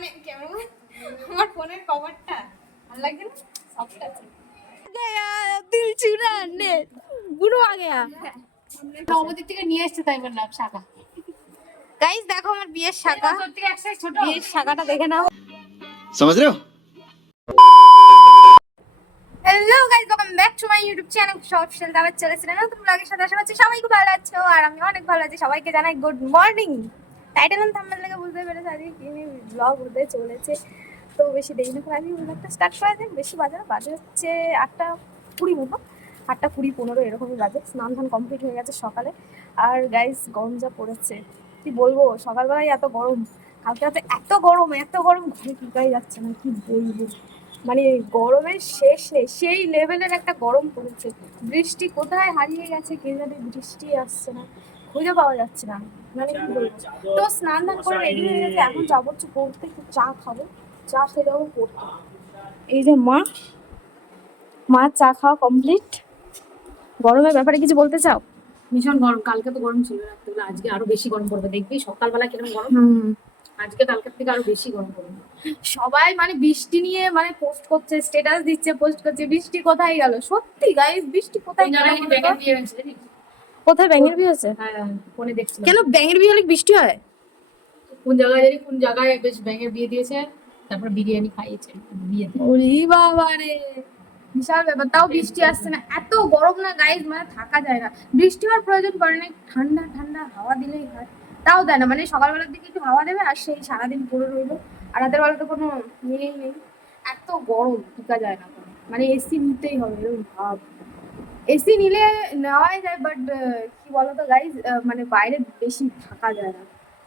মানে কেমন আমার ফোনের কভারটা ভালো লাগে না, সফট আছে। गया दिल चुराने गुरु आ गया নবদ্বীপ থেকে নিয়ে এসেছে তাই বললাম শাখা। গাইস দেখো আমার বিয়ের শাখা, তোর থেকে এক সাইজ ছোট। বিয়ের শাখাটা দেখে নাও। समझ रहे हो? Hello guys, welcome back to my YouTube channel official দাবার চলেছিলেন নতুন ব্লগের সাথে। আশা করছি সবাই খুব ভালো আছো আর আমি অনেক ভালো আছি। সবাইকে জানাই গুড মর্নিং। টাইটেল আর থাম্বনেল দেখে বুঝতে পেরেছো আজকে কি নিয়ে ব্লগ হতে চলেছে। তো বেশি দেরি না করে আজকে ব্লগটা স্টার্ট করা যাক। বেশি বাজে হচ্ছে 8:20 মতো, 8:20-15 এরকমই বাজে। স্নান ধান কমপ্লিট হয়ে গেছে সকালে। আর গাইস গরম যা পড়েছে কি বলবো, সকালবেলায় এত গরম, কালকে রাতে এত গরম ঘরে টিকাই যাচ্ছে না, কি বলবো। মানে গরমের শেষ নেই, সেই লেভেলের একটা গরম পড়েছে। বৃষ্টি কোথায় হারিয়ে গেছে কে জানে, বৃষ্টি আসছে না, খুঁজে পাওয়া যাচ্ছে না। মানে কি বলবো। তো স্নান ধান করে রেডি হয়ে গেছে, এখন যাবো হচ্ছে পড়তে, একটু চা খাবো, চা খেয়ে যাবো পড়তে। এই যে মা চা খাওয়া কমপ্লিট। গরমের ব্যাপারে কিছু বলতে চাও? ভীষণ গরম, কালকে তো গরম ছিল রাত্রিবেলা, আজকে আরো বেশি গরম পড়বে। দেখবি সকালবেলা কিরকম গরম, আজকে কালকের থেকে আরো বেশি গরম পড়বে। সবাই মানে বৃষ্টি নিয়ে মানে পোস্ট করছে, স্ট্যাটাস দিচ্ছে, পোস্ট করছে, বৃষ্টি কোথায় গেল। সত্যি গাইস, বৃষ্টি কোথায় গেল? ব্যাঙের বিয়ে হয়েছে জানিস? কোথায় ব্যাঙের বিয়ে হচ্ছে? হ্যাঁ ফোনে দেখছিলাম। কেন ব্যাঙের বিয়ে হলে বৃষ্টি হয়? কোন জায়গায় জানি, কোন জায়গায় বেশ ব্যাঙের বিয়ে দিয়েছে, তারপর বিরিয়ানি খাইয়েছে বিয়েতে। ওরে বাবা রে, বিশাল ব্যাপার। তাও বৃষ্টি আসছে না, এত গরম না গাইস, মানে থাকা যায় না। বৃষ্টি হওয়ার প্রয়োজন পড়ে না, ঠান্ডা ঠান্ডা হাওয়া দিলেই হয়, তাও দেয় না। মানে সকালবেলার দিকে একটু হাওয়া দেবে আর সেই সারাদিন পড়ে রইলো। আর রাতের বেলা তো কোনো ইয়েই নেই, এত গরম টিকা যায় না। মানে এসি নিতেই হবে এরকম ভাব। এসি নিলে নেওয়াই যায়, বাট কি বলতো গাইস, মানে বাইরে বেশি থাকা যায় না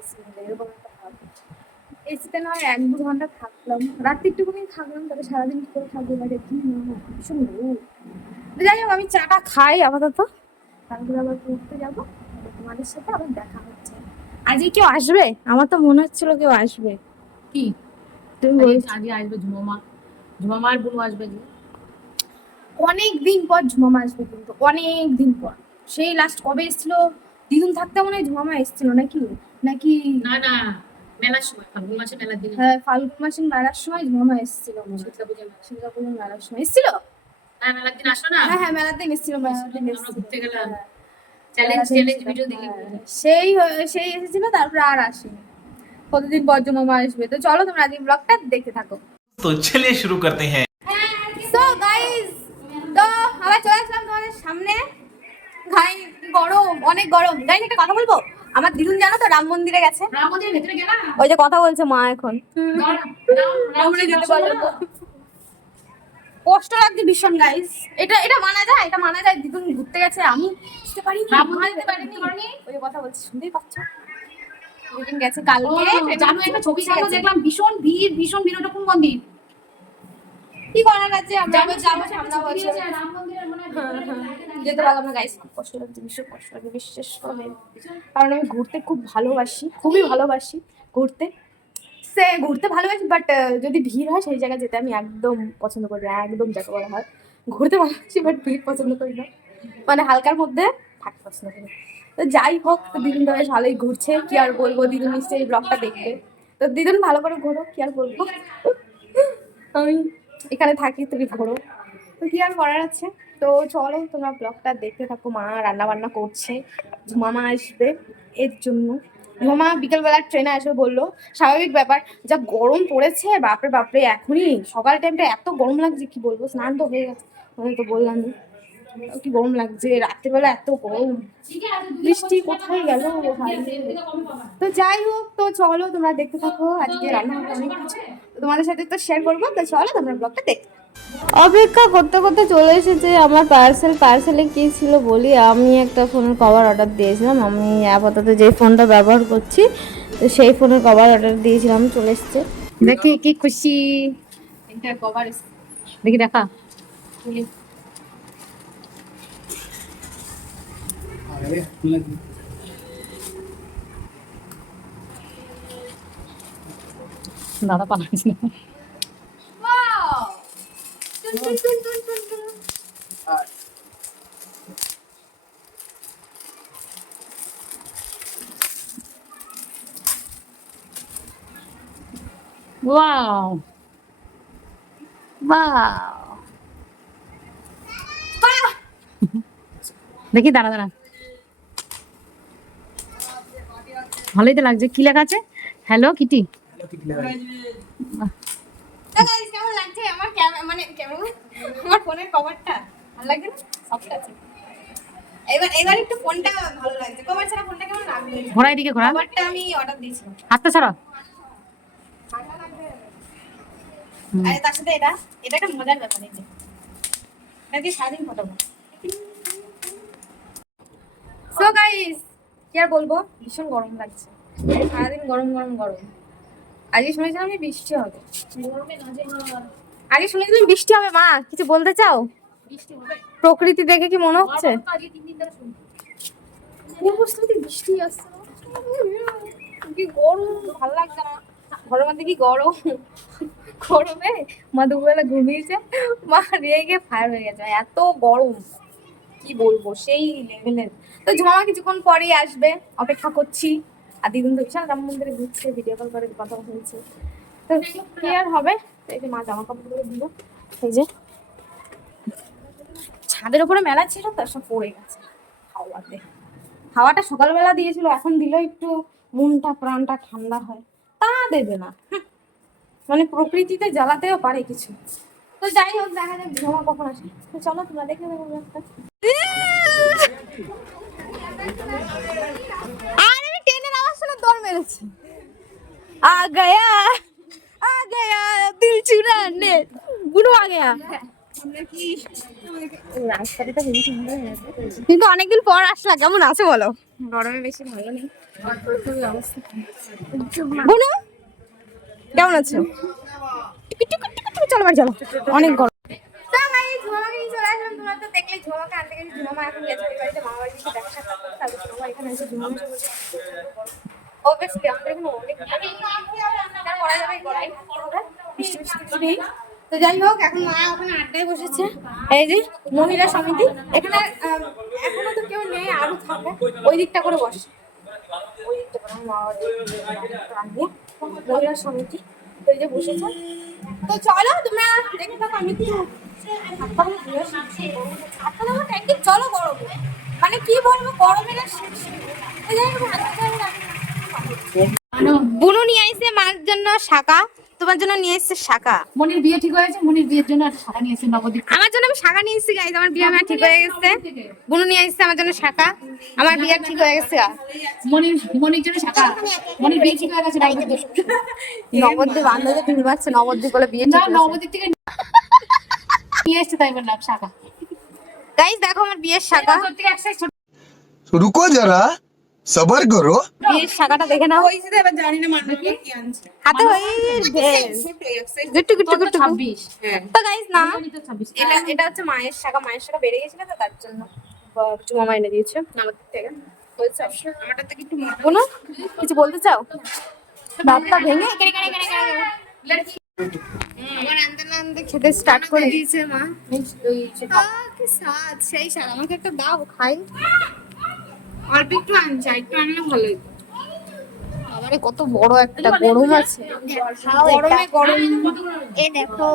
এসি নিলে, এরকম একটা ভাব। এসিতে না হয় 1-2 ঘন্টা থাকলাম, রাত্রি একটুখানি থাকলাম, তবে সারাদিন কি করে থাকবো বাইরে, কি না ভীষণ রোদ। যাই হোক, আমি চাটা খাই আপাতত, তারপরে আবার পড়তে যাবো। তোমাদের সাথে আবার দেখা হচ্ছে। আজকে কেউ আসবে? আমার তো মনে হচ্ছিল কেউ আসবে। কি তুমি বলছো আজকে আসবে ঝুমামা আর বুনু আসবে যে। অনেক দিন পর ঝুমামা আসবে, কিন্তু অনেক দিন পর। সেই লাস্ট কবে এসেছিল, দিদুন থাকতে মনে হয় ঝুমামা এসেছিল নাকি নাকি না না, মেলার সময়, ফাল্গুন মাসে মেলার দিন। হ্যাঁ, ফাল্গুন মাসের মেলার সময় ঝুমামা এসেছিল। সিঙ্গাপুরের মেলার সময় এসেছিল। হ্যাঁ মেলার দিন আসো না। হ্যাঁ হ্যাঁ, মেলার দিন এসেছিল, মেলার দিন আমরা এসেছিল। ঘুরতে গেলাম, হ্যাঁ, চ্যালেঞ্জ ভিডিও দেখি। সেই সেই এসেছিল, তারপরে আর আসেনি। কতদিন পর ঝুমামা আসবে। তো চলো তোমরা আজকে ব্লগটা দেখতে থাকো। तो चलिए शुरू करते हैं। সো গাইস, তো আবার চলে আসলাম তোমাদের সামনে। গাই গরম, অনেক গরম। গাইস একটা কথা বলবো, আমার দিদুন জানো তো রাম মন্দিরে গেছে। রাম মন্দিরের ভেতরে গেলাম, ওই যে কথা বলছে মা এখন, আমরা যেতে পারলাম না। কষ্ট লাগছে ভীষণ গাইস। এটা এটা মানা যায়, এটা মানা যায়। দিদুন ঘুরতে গেছে, আমি বুঝতে পারিনি, রাম মন্দিরে যেতে পারিনি। ওই যে কথা বলছে, শুনতেই পাচ্ছ। দিদুন গেছে কালকে, জানো একটা ছবি সামনে দেখলাম, ভীষণ ভিড়। ওটা কোন মন্দির? কি করার আছে, আমরা আবার যাবো সামনে বছর। রাম মন্দিরের মনে যেতে পারলাম না গাইস, কষ্ট লাগছে, ভীষণ কষ্ট লাগে, বিশ্বাস করে। কারণ আমি ঘুরতে খুব ভালোবাসি, খুবই ভালোবাসি ঘুরতে। ঘুরতে ভালোবাসি, বাট যদি ভিড় হয় সেই জায়গায় যেতে আমি একদম পছন্দ করি না। একদম যাকে বলা হয় ঘুরতে ভালোবাসি, বাট ভিড় পছন্দ করি না। মানে হালকার মধ্যে থাকতে পছন্দ করি। তো যাই হোক, তো দিদুন তো বেশ ভালোই ঘুরছে, কি আর বলবো। দিদুন নিশ্চয়ই এই ব্লগটা দেখবে, তো দিদুন ভালো করে ঘোরো, কি আর বলবো। আমি এখানে থাকি, তুমি ঘোরো, তো কি আর করার আছে। তো চলো তোমরা ব্লগটা দেখতে থাকো। মা রান্না বান্না করছে, ঝুমামা আসবে এর জন্য। ঝুমামা বিকেলবেলার ট্রেনে আসবে বললো, স্বাভাবিক ব্যাপার। যা গরম পড়েছে, বাপরে বাপরে, এখনই সকাল টাইমটা এত গরম লাগছে, কি বলবো। স্নান তো হয়ে গেছে, তো বললাম কি গরম লাগছে, রাত্রিবেলা এত গরম। বৃষ্টি কোথায় গেল ভাই। তো যাই হোক, তো চলো তোমরা দেখতে থাকো। আজকে রান্না হবে অনেক কিছু, তো তোমাদের সাথে তো শেয়ার করবো। তো চলো তোমরা ব্লগটা দেখতে। অপেক্ষা করতে করতে চলে এসেছে আমার পার্সেলে কি ছিল বলি। আমি একটা ফোনের কভার অর্ডার দিয়েছিলাম, আমি আপাতত যে ফোনটা ব্যবহার করছি তো সেই ফোনের কভার অর্ডার দিয়েছিলাম, চলে এসেছে। দেখি কি খুশি। এটা কভার দেখি, দেখা দাদা পালাচ্ছে না। ওয়াও ওয়াও, দেখি দাঁড়া দাঁড়া, ভালোই তো লাগছে। কি লেখা আছে? Hello Kitty. তো গাইস কেমন লাগছে আমার মানে আমার ফোনের কভারটা? ভালো লাগে না? সফট আছে। এবার একটু ফোনটা ভালো লাগছে। কভার ছাড়া ফোনটা কেমন লাগবে? ঘোড়া এদিকে ঘোড়া, কভারটা আমি অর্ডার দিয়েছিলাম। হাতটা ছাড়া। আরে তার সাথে এটা একটা মজার ব্যাপার। এই যে এটা দিয়ে সারাদিন ফটাবো। সো গাইস কি আর বলবো, ভীষণ গরম লাগছে, সারাদিন গরম গরম গরম। আজকে শুনেছিলাম যে বৃষ্টি হবে, আগে শুনেছিলাম বৃষ্টি হবে। মা কিছু বলতে চাও? প্রকৃতি দেখে কি মনে হচ্ছে পূর্বস্থিতি বৃষ্টি আসছে? কি গরম, ভালো লাগছে না ঘরের মধ্যে, কি গরম। গরমে মা দুপুরবেলা ঘুমিয়েছে, মা রেগে ফায়ার হয়ে গেছে, এত গরম কি বলবো, সেই লেভেলের। তো ঝুমা কিছুক্ষণ পরেই আসবে, অপেক্ষা করছি। আর দিদুন তো বিশাল রাম মন্দিরে ঘুরছে, ভিডিও কল করে কথা বলছে। তো কি আর হবে, তো এই যে মা জামা কাপড়গুলো দিল, এই যে ছাদের উপরে মেলা ছিল তো সব পড়ে গেছে হাওয়াতে। হাওয়াটা সকালবেলা দিয়েছিল, এখন দিল একটু মনটা প্রাণটা ঠান্ডা হয়, তা দেবে না। মানে প্রকৃতিতে জ্বালাতেও পারে কিছু। তো যাই হোক, দেখা যাক ঝুমা কখন আসে। তো চলো তোমরা দেখে দেবো ব্যাপারটা। আর আমি ট্রেনের আওয়াজ শুনে দৌড় মেরেছি। आ गया दिल चुराने, বুড়ো आ गया। রাস্তাটা হেবি সুন্দর হয়েছে, কিন্তু অনেকদিন পর আসলা, কেমন আছে বলো? গরমে বেশি ভালো নেই অবস্থা। বুনু কেমন আছো? চলো বাড়ি চলো, অনেক গরম। তো গাইস ঝুমাকে নিয়ে চলে আসলাম, তোমরা তো দেখলেই ঝুমাকে আনতে গেছি। ঝুমা এখন গেছে ওই বাড়িতে, মামা বাড়িতে দেখা সাক্ষাৎ করতে, তারপর ঝুমা এখানে এসে ঝুমা এসে বলছে অবভিয়াসলি আমাদের এখানে অনেক রান্না করা যাবে, গরমে বৃষ্টি বৃষ্টি নেই। তো যাই হোক, এখন মা ওখানে আড্ডায় বসেছে, এই যে মহিলা সমিতি। এখানে এখনো তো কেউ নেই, আরো থাকে ওই দিকটা করে বসে, ওই দিকটা করে মা মহিলা সমিতি। তো এই যে বসেছে, তো চলো তোমরা দেখে থাকো। আমি তো চলো গরমে, মানে কি বলবো, গরমে না বুনু নিয়ে আইছে মার জন্য শাকা, তোমার জন্য নিয়ে এসেছে শাকা। মনির বিয়ে ঠিক হয়েছে, মনির বিয়ের জন্য একটা শাড়ি নিয়েছি নবদ্বীপ। আমার জন্য আমি শাকা নিয়ে এসেছি গাইস, আমার বিয়ে আমার ঠিক হয়ে গেছে। বুনু নিয়ে আসছে আমার জন্য শাকা, আমার বিয়ে ঠিক হয়ে গেছে। মনির জন্য শাখা, মনির বিয়ে ঠিক হয়ে গেছে নবদ্বীপ। নবদ্বীপ আন্দাজে তুমি পাচ্ছে নবদ্বীপ বলে বিয়ে ঠিক না, হয়েছে। নবদ্বীপ থেকে নিয়ে এসছে, তাই বললাম শাখা। গাইস দেখো আমার বিয়ের শাকা, তোর থেকে এক size ছোট। रुको जरा सबर करो। বিয়ের শাকাটা দেখে নাও। এবার জানি না মান্না কি আনছে। হাতে হয়ে গিট্টু গিট্টু তোর তো গিট্টু। 26। তো গাইস না, মনির তো 26। এটা হচ্ছে মায়ের শাকা, মায়ের শাকা বেড়ে গেছিল তো তার জন্য চুমা মা এনে দিয়েছে আমাদের থেকে। বলছো আমারটা থেকে একটু কোনো কিছু বলতে চাও? ভাতটা ভেঙে আমার আনতে না আনতে খেতে স্টার্ট করে দিয়েছে মা। কি স্বাদ, সেই স্বাদ। আমাকে একটা দাও খাই। অল্প একটু আনছে, একটু আনলে ভালো হতো। আমারে কত বড় একটা গরম আছে, গরমে গরম। এ দেখো,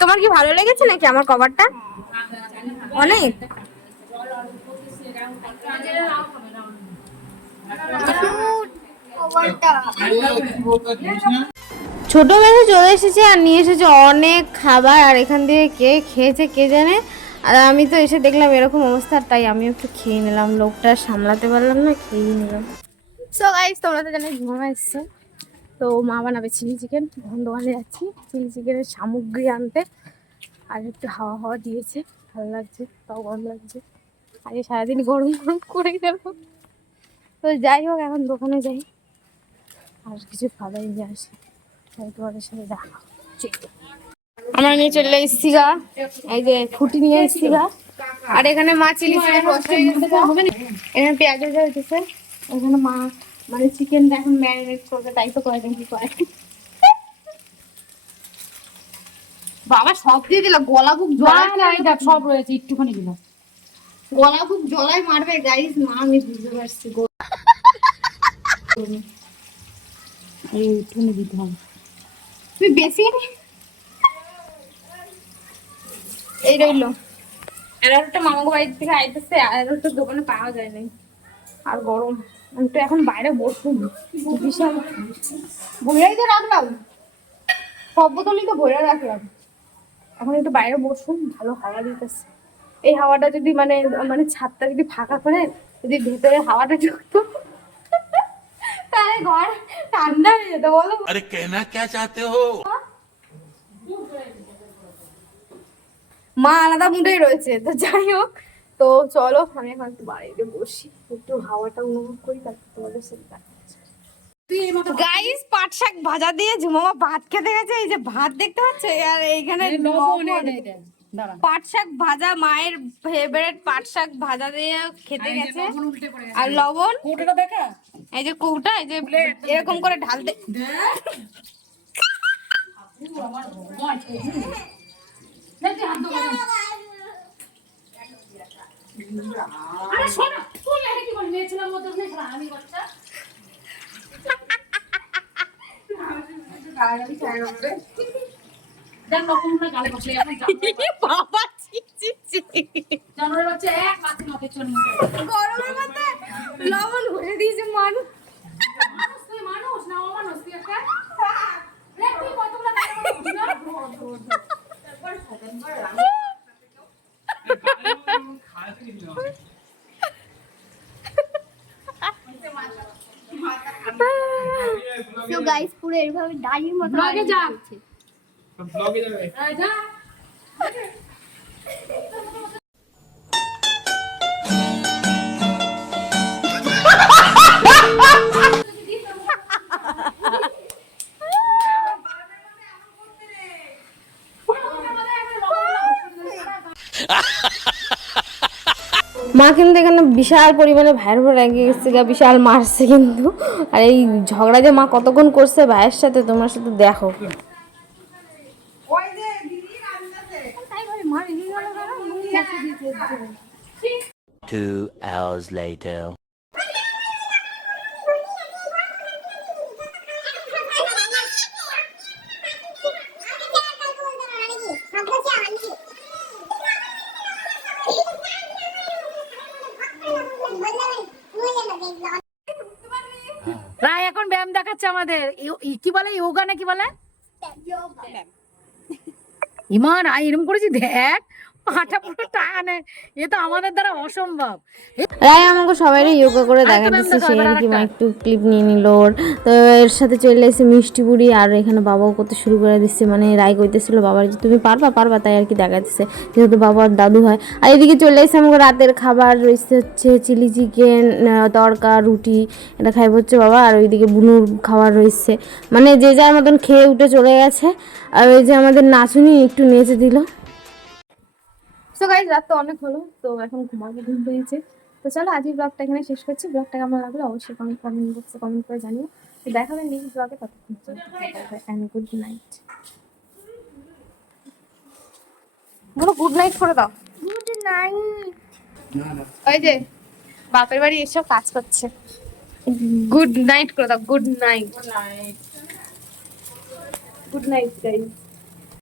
তোমার কি ভালো লেগেছে নাকি আমার কভারটা? অনেক ছোট মেয়ে চলে এসেছে আর নিয়ে এসেছে অনেক খাবার, আর এখান থেকে কে খেয়েছে কে জানে। আর আমি তো এসে দেখলাম এরকম অবস্থা, তাই আমি একটু খেয়ে নিলাম, লোকটা সামলাতে পারলাম না, খেয়ে নিলাম। সো গাইস তোমরা তো জানো ঝুমা এসছে, তো মা বানাবে চিলি চিকেন। এখন দোকানে যাচ্ছি চিলি চিকেনের সামগ্রী আনতে, আর একটু হাওয়া হাওয়া দিয়েছে, ভালো লাগছে, তাও গরম লাগছে। আগে সারাদিন গরম গরম করে গেল। তো যাই হোক, এখন দোকানে যাই আর কিছু খাবার নিয়ে আসি, তোমাদের সাথে দেখা হচ্ছে। আমরা নিয়ে চলে এসেছি গা, এই যে ফুটি নিয়ে এসেছি গা। আর এখানে মা চিলি চিকেন এখানে পেঁয়াজ ভাজা হইতেছে। এখানে মা মানে চিকেনটা এখন ম্যারিনেট করবে, তাই তো কয়েকদিন কি করে। বাবা সব দিয়ে দিল, গলা বুক জলায়, না, এই দেখ সব রয়েছে, একটুখানি দিলাম। গলা বুক জলায় মারবে গাইস। মা আমি বুঝতে পারছি, এই একটুখানি দিতে হবে। তুই বেশি এই রইলো এগারোটা মামা বাড়ির থেকে আইতেছে, এগারোটার দোকানে পাওয়া যায় নাই। আর গরম, আমি তো এখন বাইরে বসবো বিশাল ভরে তো রাখলাম, সব বোতলই তো ভরে রাখলাম। এখন একটু বাইরে বসুন, ভালো হাওয়া দিতেছে। এই হাওয়াটা যদি মানে মানে ছাদটা যদি ফাঁকা করে যদি ভেতরে হাওয়াটা ঢুকতো তাহলে ঘর ঠান্ডা হয়ে যেত বলো। अरे कहना क्या चाहते हो? মা আলাদা মুডেই রয়েছে, তো যাই হোক। তো চলো আমি এখন একটু বাড়িতে বসি, একটু হাওয়াটা অনুভব করি, তারপর তোমাদের সাথে গাইস পাট শাক ভাজা দিয়ে ঝুমামা ভাত খেতে গেছে। এই যে ভাত দেখতে পাচ্ছ, আর এইখানে পাট শাক ভাজা, মায়ের ফেভারিট পাট শাক ভাজা দিয়ে খেতে গেছে। আর লবণ, এই যে কৌটা, এই যে এরকম করে ঢালতে বাবা ছি ছি ছি। গরমের মধ্যে লবণ ঘষে দিয়েছে মানুষ। তো গাইস পুরো এইভাবে ডালির মতো ব্লগে যা। মা কিন্তু এখানে বিশাল পরিমাণে ভাইয়ের উপর রেগে গেছে, বিশাল মারছে কিন্তু। আর এই ঝগড়া যে মা কতক্ষণ করছে ভাইয়ের সাথে, তোমরা শুধু দেখো। Two hours later. রায় এখন ব্যায়াম দেখাচ্ছে আমাদের, কি বলে যোগা না কি বলে? ইমান আই এরকম করেছি দেখ, পাটা পুরো টানে, এ তো আমাদের দ্বারা অসম্ভব। রায় আমাকে সবাইরে যোগা করে দেখা দিচ্ছে, সে আর কি মা একটু ক্লিপ নিয়ে নিল ওর। তো এর সাথে চলে এসে মিষ্টি বুড়ি, আর এখানে বাবাও করতে শুরু করে দিচ্ছে। মানে রায় কইতেছিল বাবার যে তুমি পারবা পারবা, তাই আর কি দেখা দিচ্ছে, যেহেতু বাবার দাদু হয়। আর এদিকে চলে এসে আমাকে রাতের খাবার রয়েছে হচ্ছে চিলি চিকেন, তড়কা, রুটি, এটা খাইব হচ্ছে বাবা। আর ওইদিকে বুনুর খাবার রয়েছে, মানে যে যার মতন খেয়ে উঠে চলে গেছে। আর ওই যে আমাদের নাচুনি একটু নেচে দিল। সো গাইস রাত তো অনেক হলো, তো এখন ঘুমাবো, ঘুম পেয়েছে। তো চলো আজকে ব্লগটা এখানে শেষ করছি। ব্লগটা কেমন লাগলো অবশ্যই কমেন্ট বক্সে কমেন্ট করে জানিও। তো দেখা হবে নেক্সট ব্লগে, ততক্ষণ এন্ড গুড নাইট। বলো গুড নাইট করে দাও। Good night. ওই যে বাপের বাড়ি এসব কাজ করছে, গুড নাইট করে দাও। Good night, good night guys.